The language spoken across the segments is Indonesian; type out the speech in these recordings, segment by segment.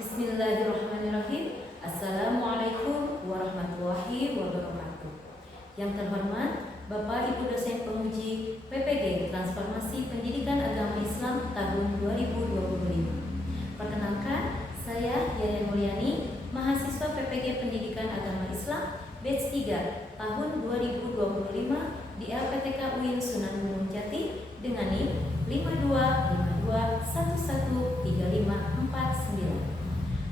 Bismillahirrahmanirrahim. Assalamualaikum warahmatullahi wabarakatuh. Yang terhormat Bapak Ibu dosen penguji PPG Transformasi Pendidikan Agama Islam tahun 2025. Perkenalkan, saya Yayan Mulyani, mahasiswa PPG Pendidikan Agama Islam batch 3 tahun 2025 di LPTK UIN Sunan Gunung Jati dengan NIM 5252113549.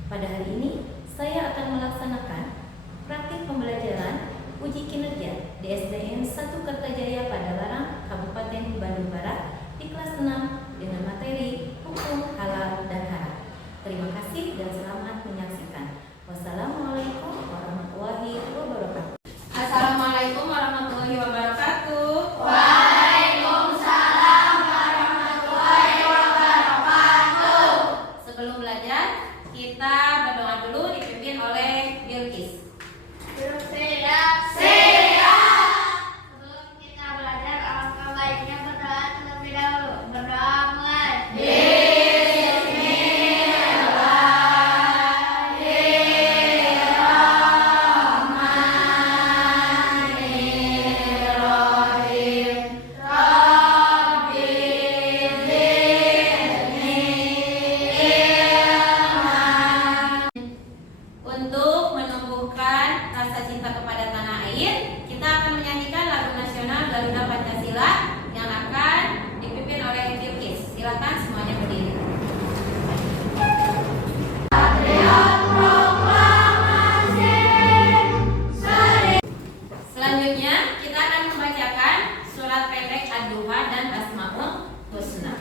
Pada hari ini, saya akan melaksanakan praktik pembelajaran uji kinerja di SDN 1 Kertajaya Padalarang, Kabupaten Bandung Barat di kelas 6 dengan materi Hukum Halal dan Haram. Terima kasih dan selamat menyaksikan. Wassalamualaikum warahmatullahi wabarakatuh. Assalamualaikum warahmatullahi wabarakatuh. Waalaikumsalam warahmatullahi wabarakatuh. Sebelum belajar, kita berdoa dulu dipimpin oleh Bilqis. Siap. Sebelum kita belajar, alangkah baiknya berdoa terlebih dahulu. Berdoa mulai. Untuk menumbuhkan rasa cinta kepada tanah air, kita akan menyanyikan lagu nasional Garuda Pancasila yang akan dipimpin oleh Bilqis. Silakan semuanya berdiri. Selanjutnya kita akan membacakan surat pendek Ad-Duha dan Asmaul Husna.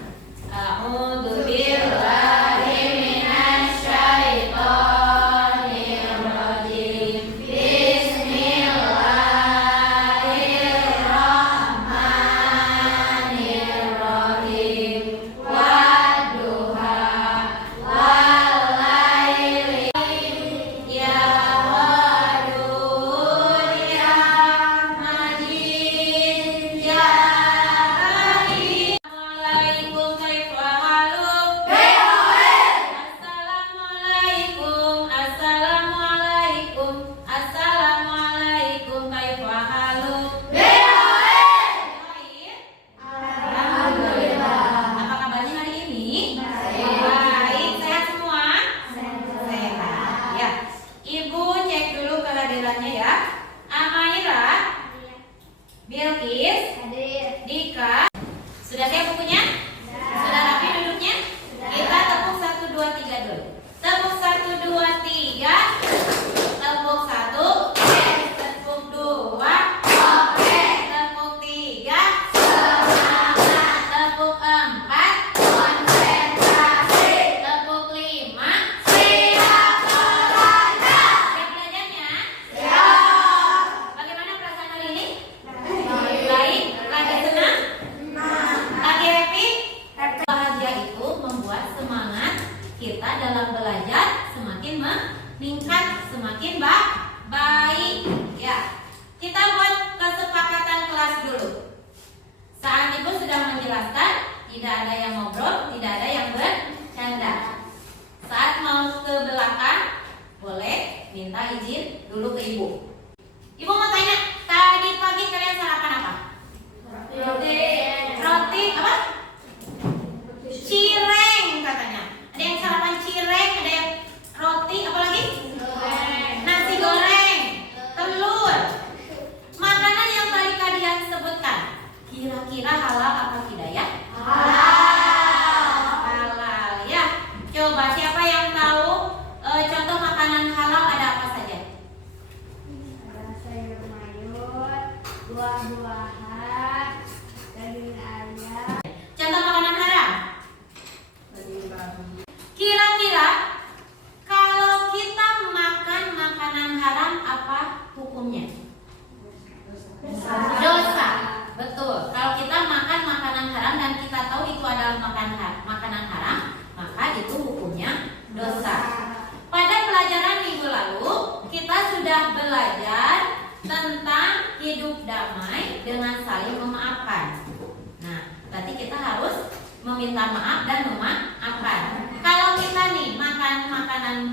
A'udzu billahi minasyaitonir rajim. Bismillahirrahmanirrahim. Wadduha wal laili ya wadud ya majid ya alim. Assalamualaikum kaifa haluk? Assalamualaikum kaifa haluk? Alhamdulillah. Apa kabarnya hari ini? Baik, sehat semua? Sehat. Ya. Ibu cek dulu kehadirannya ya. Amaira, Bilqis, Dika. Sudah siap bukunya? Sudah rapi duduknya? Kita tepuk 1 2 3 dulu. Tepuk 1 2 3. Tepuk 1. Tepuk 2. Tepuk 3. Tepuk 4. Tepuk 5. Siap belajarnya? Bagaimana perasaan hari ini? Baik. Lagi senang? Lagi happy? Bahagia itu membuat semangat kita dalam belajar semakin meningkat, semakin baik. Ya, kita buat kesepakatan kelas dulu. Saat ibu sudah menjelaskan, tidak ada yang ngobrol, tidak ada yang bercanda. Saat mau ke belakang, boleh minta izin dulu ke ibu. Ibu mau tanya, tadi pagi kalian sarapan apa? Roti apa? Cireng katanya. Ada yang sarapan cireng, ada yang roti, apa lagi? Nasi goreng, telur. Makanan yang tadi kalian sebutkan, kira-kira halal apa tidak ya? Halal ya. Coba siapa yang tahu contoh makanan halal ada apa saja? Ada sayur mayur, buah-buahan, daging ayam. Contoh makanan haram. Kira-kira kalau kita makan makanan haram apa hukumnya? Dosa. Betul. Kalau kita makan makanan haram dan kita tahu itu adalah makanan haram, maka itu hukumnya dosa. Pada pelajaran minggu lalu, kita sudah belajar tentang hidup damai dengan saling memaafkan. Nah, berarti kita harus meminta maaf dan memaafkan. Kalau kita nih makan makanan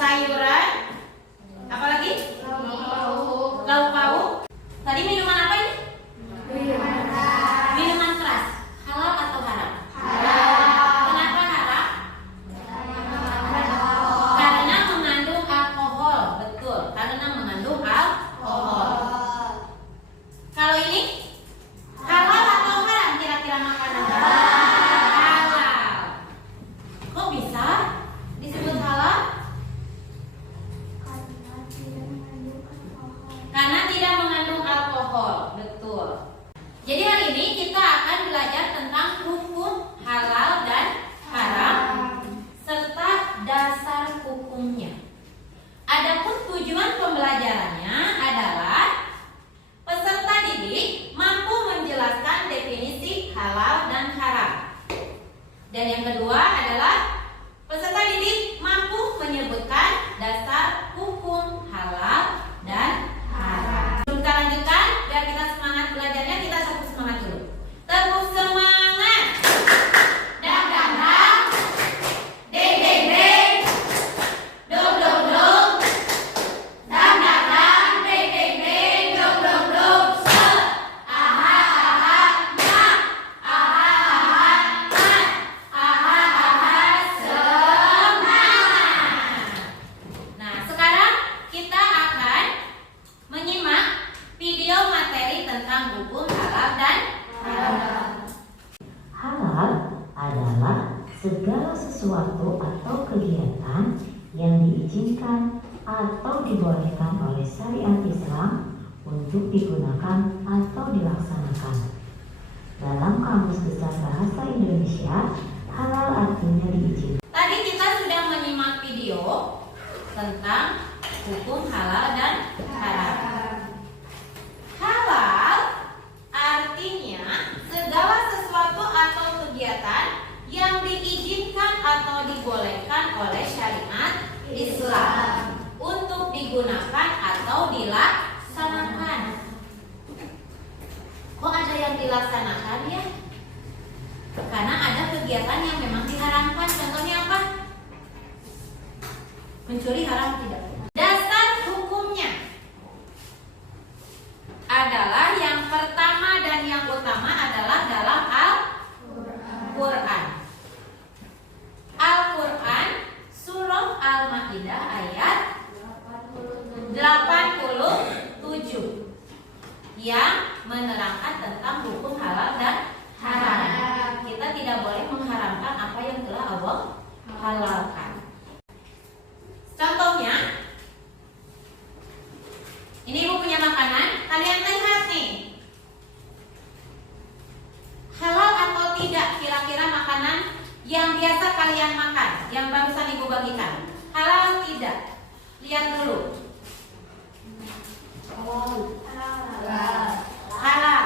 sayuran, apalagi? Lauk pauk. Tadi minuman apa ini? Minuman keras. Halal atau haram? Kenapa haram? Karena mengandung alkohol. Betul, karena mengandung alkohol. Kalau ini halal atau haram kira-kira makanan? Halal. Kok bisa disebut halal? Karena tidak mengandung alkohol. Betul. Jadi hari ini kita akan belajar tentang hukum halal dan haram serta dasar hukumnya. Adapun tujuan pembelajarannya adalah peserta didik mampu menjelaskan definisi halal dan haram. Dan yang kedua adalah peserta didik mampu menyebutkan dasar hukum halal dan haram. Sebelum kita lanjutkan, biar kita semangat belajarnya, kita satu semangat dulu. Tepuk semangat. Dang dang dang. Deng deng deng. Dong dong dong. Dang dang dang. Deng deng deng. Dong dong dong. Se. Aha aha ma. Aha aha ma. Aha aha semangat. Nah, sekarang kita akan menyimak video materi tentang hukum halal dan haram. Halal adalah segala sesuatu atau kegiatan yang diizinkan atau dibolehkan oleh syariat Islam untuk digunakan atau dilaksanakan. Dalam Kamus Besar Bahasa Indonesia, halal artinya diizinkan. Tadi kita sudah menyimak video tentang hukum halal dan haram. Halal artinya segala sesuatu atau kegiatan yang diizinkan atau dibolehkan oleh syariat Islam untuk digunakan atau dilaksanakan. Kok ada yang dilaksanakan ya? Karena ada kegiatan yang memang diharamkan. Contohnya apa? Mencuri haram tidak? Dasar hukumnya adalah yang pertama dan yang utama adalah dalam Al-Quran. Al-Quran surah Al-Maidah ayat 87 yang menerangkan tentang hukum halal dan haram. Kita tidak boleh mengharamkan apa yang telah Allah halalkan. Contohnya, ini ibu punya makanan, kalian lihat nih. Halal atau tidak kira-kira makanan yang biasa kalian makan, yang barusan ibu bagikan? Halal tidak? Lihat dulu. Halal.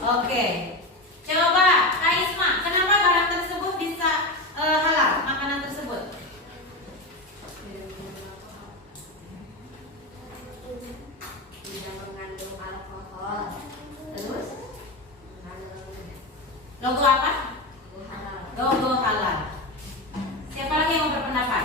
Oke. Coba Kak Isma, kenapa barang tersebut bisa halal, makanan tersebut? Tidak mengandung alkohol. Terus? Logo apa? Logo halal. Siapa lagi yang mau berpendapat?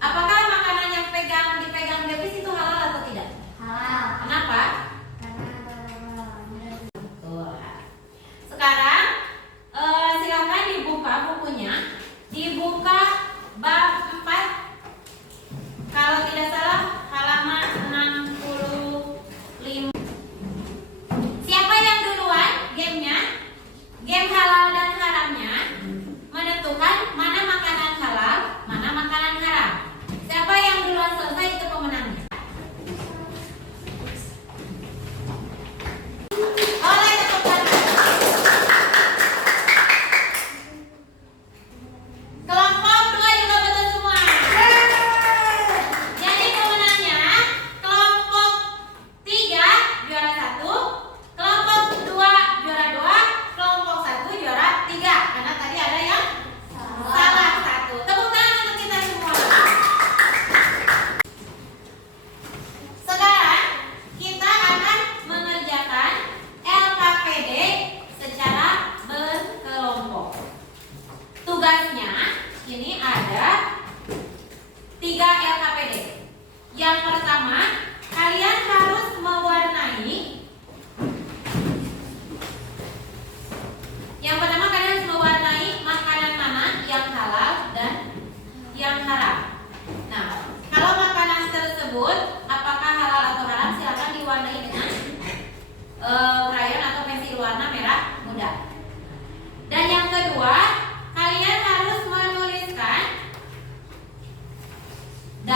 Apakah makanan yang dipegang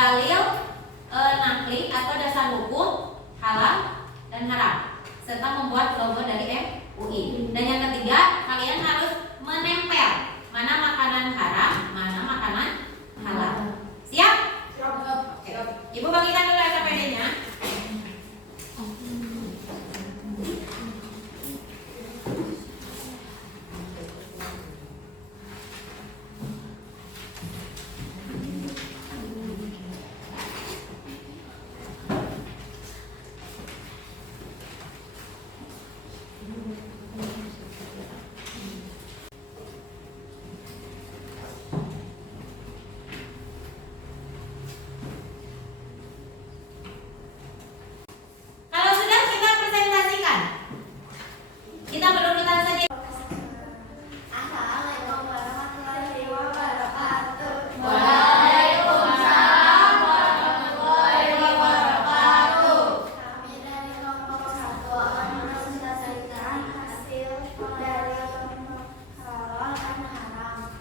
dalil nakli atau dasar hukum halal dan haram, serta membuat logo dari MUI. Dan yang ketiga, kalian harus menempel mana makanan haram, mana makanan halal. Siap? Oke. Ibu bagikan dulu SPD-nya. Kalau sudah, kita presentasikan. Kita berurutan saja. Assalamualaikum warahmatullahi wabarakatuh. Waalaikumsalam warahmatullahi wabarakatuh. Kami dari kelompok 1 akan mempresentasikan hasil dari halal dan haram.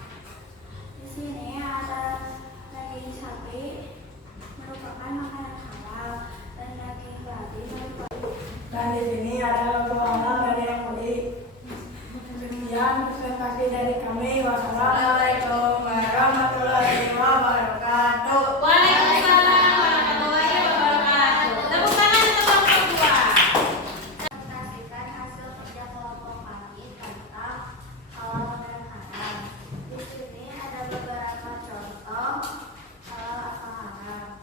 Di sini ada daging sapi merupakan makanan halal dan daging babi merupakan. Dan di sini ada logo halal dari MUI. Demikian presentasi dari kami. Wassalamualaikum warahmatullahi wabarakatuh. Waalaikumsalam warahmatullahi wabarakatuh. Tepuk tangan untuk kelompok 2. Presentasikan hasil kerja kelompok kami tentang halal dan haram. Di sini ada beberapa contoh halal atau haram.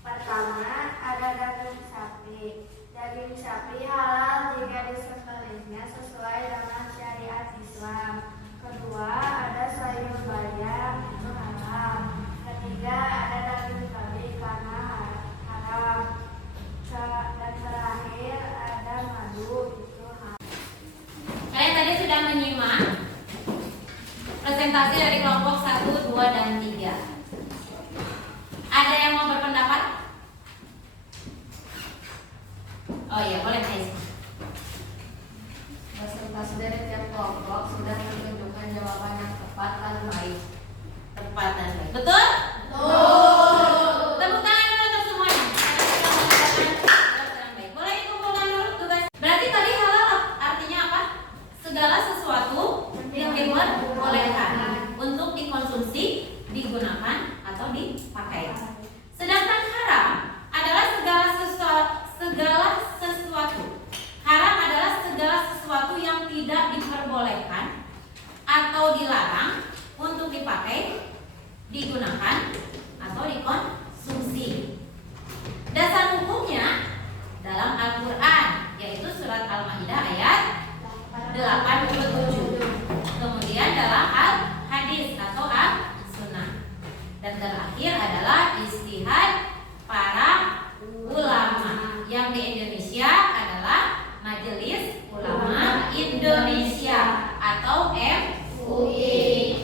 Pertama, ada daging sapi. Daging sapi halal jika disembelihnya sesuai dengan syariat Islam. Kedua, ada sayur bayam, itu halal. Ketiga, ada daging babi karena haram. Dan terakhir, ada madu, itu halal. Kalian tadi sudah menyimak presentasi dari kelompok 1, 2, dan 3. Ada yang mau berpendapat? Oh iya, boleh Ais. Presentasi dari tiap kelompok sudah menunjukkan jawaban yang tepat dan baik. Tepat dan baik. Betul? Betul. Tepuk tangan dulu untuk semuanya. Karena sudah mengatakan tepat dan baik. Boleh dikumpulkan dulu tugas. Berarti tadi halal artinya apa? Segala sesuatu yang diperbolehkan untuk dikonsumsi, digunakan atau dipakai. Sedangkan haram adalah segala sesuatu. Haram adalah segala sesuatu yang tidak diperbolehkan atau dilarang untuk dipakai, digunakan atau dikonsumsi. Dasar hukumnya dalam Al-Qur'an, yaitu surat Al-Maidah ayat 87. Kemudian dalam Al-Hadis atau Al-Sunnah. Dan terakhir adalah istihad para ulama, yang di Indonesia adalah Majelis Ulama Indonesia atau MUI.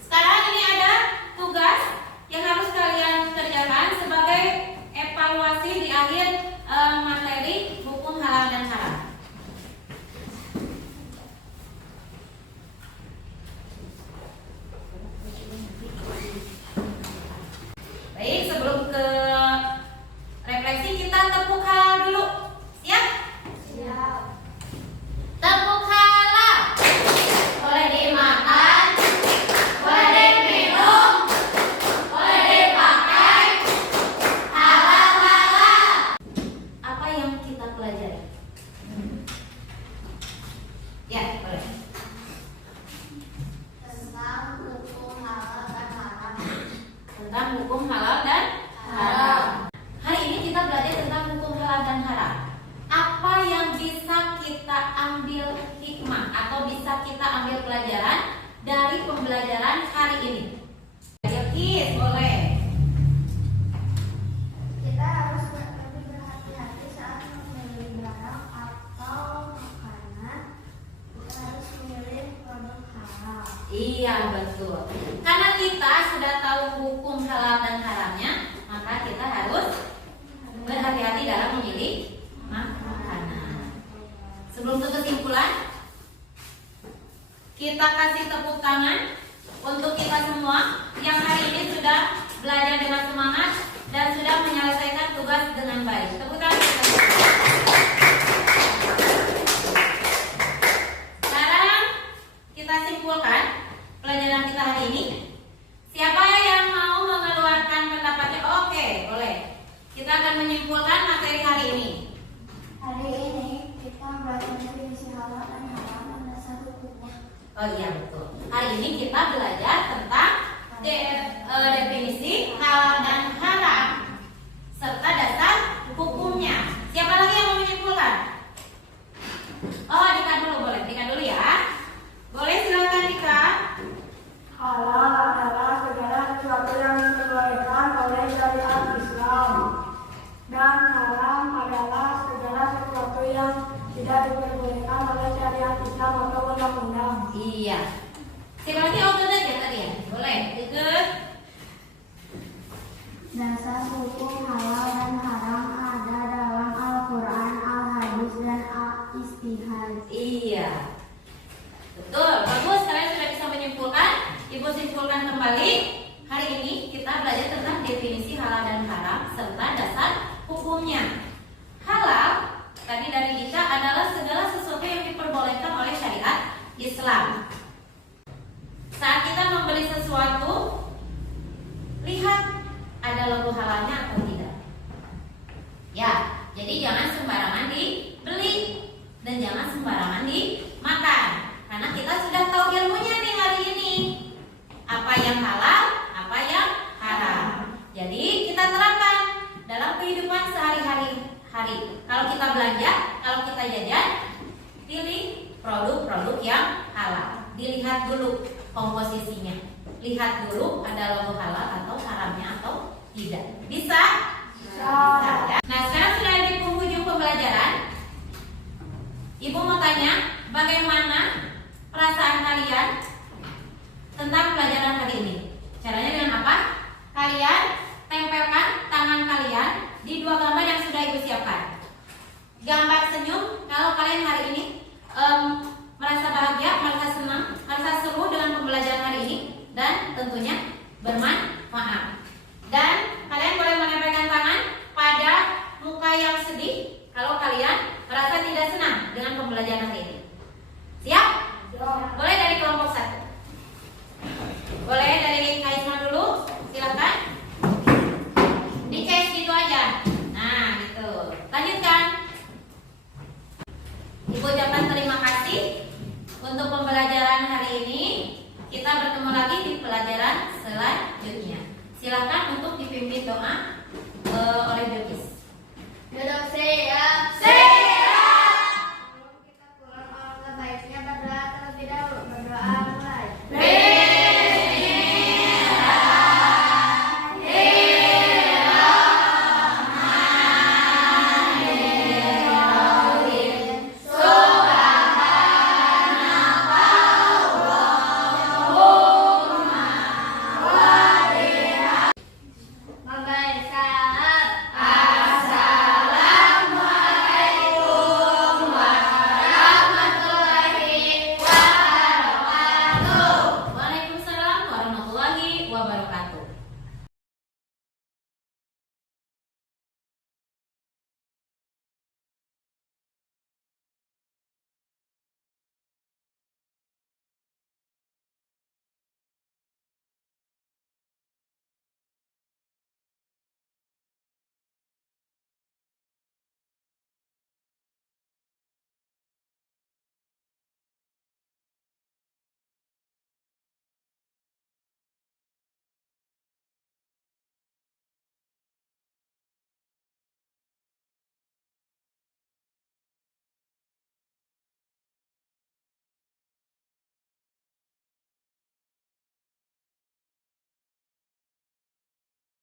Sekarang ini ada tugas yang harus kalian kerjakan sebagai evaluasi di akhir materi hukum halal dan haram. Baik, sebelum ke refleksi kita tepuk halal dulu. Siap? Siap. Tepuk halal. Boleh dimakan, boleh diminum, boleh dipakai. Halal halal. Apa yang kita pelajari? Ya, boleh. Tentang hukum halal dan haram. Tentang hukum halal dan haram. Hari ini kita belajar tentang hukum halal dan haram. Apa yang bisa kita ambil hikmah atau bisa kita ambil pelajaran dari pembelajaran hari ini? Ayo Kis, boleh. Kita harus lebih berhati-hati saat memilih barang atau makanan. Kita harus memilih produk halal. Iya, betul. Karena kita sudah tahu hukum halal dan haramnya, maka kita harus berhati-hati dalam memilih makanan. Sebelum ke kesimpulan, kita kasih tepuk tangan untuk kita semua yang hari ini sudah belajar dengan semangat dan sudah menyelesaikan tugas dengan baik. Tepuk tangan. Sekarang kita simpulkan pelajaran kita hari ini. Siapa yang mau mengeluarkan pendapatnya? Oke, boleh. Kita akan menyimpulkan materi hari ini. Hari ini kita belajar definisi halal dan haram dan dasar hukumnya. Oh iya betul. Hari ini kita belajar tentang definisi halal dan haram serta dasar hukumnya. Siapa lagi yang mau menyimpulkan? Oh, Dika dulu boleh. Dika dulu ya. Boleh, silakan Dika. Halal adalah segala sesuatu yang diperbolehkan oleh syariat Islam. Dan haram adalah segala sesuatu yang tidak diperbolehkan oleh syariat Islam atau undang-undang. Iya. Siapa lagi? Oh, benar ya tadi ya. Boleh. Ikut. Dasar hukum halal dan haram ada dalam Al-Quran, Al-Hadis, dan Al-Istihad. Iya. Betul. Bagus. Kalian sudah bisa menyimpulkan. Ibu simpulkan kembali. Hari ini kita belajar tentang definisi halal dan haram serta dasar hukumnya. Halal tadi dari kita adalah segala sesuatu yang diperbolehkan oleh syariat Islam. Saat kita membeli sesuatu, lihat ada logo halalnya atau tidak. Ya, jadi jangan sembarangan dibeli dan jangan sembarangan dimakan. Karena kita sudah tahu ilmunya nih hari ini. Apa yang halal, apa yang haram. Jadi kita terapkan dalam kehidupan sehari-hari. Kalau kita belanja, kalau kita jajan, pilih produk-produk yang halal. Dilihat dulu komposisinya. Lihat dulu ada logo halal atau haramnya atau tidak. Bisa? Bisa. Ya. Nah, sekarang sudah di penghujung pembelajaran. Ibu mau tanya, bagaimana perasaan kalian tentang pelajaran hari ini? Caranya dengan apa? Kalian tempelkan tangan kalian di dua gambar yang sudah ibu siapkan. Gambar senyum kalau kalian hari ini merasa bahagia, merasa senang, merasa seru dengan pembelajaran hari ini, dan tentunya bermanfaat. Dan kalian boleh menempelkan tangan pada muka yang sedih kalau kalian merasa tidak senang dengan pembelajaran hari ini. Siap? Boleh dari kelompok 1. Boleh dari Kaisma dulu, silakan. Dicek gitu aja. Nah, gitu. Lanjutkan. Ibu ucapkan terima kasih untuk pembelajaran hari ini. Kita bertemu lagi di pelajaran selanjutnya. Silakan untuk dipimpin doa oleh Bilkis. Ya,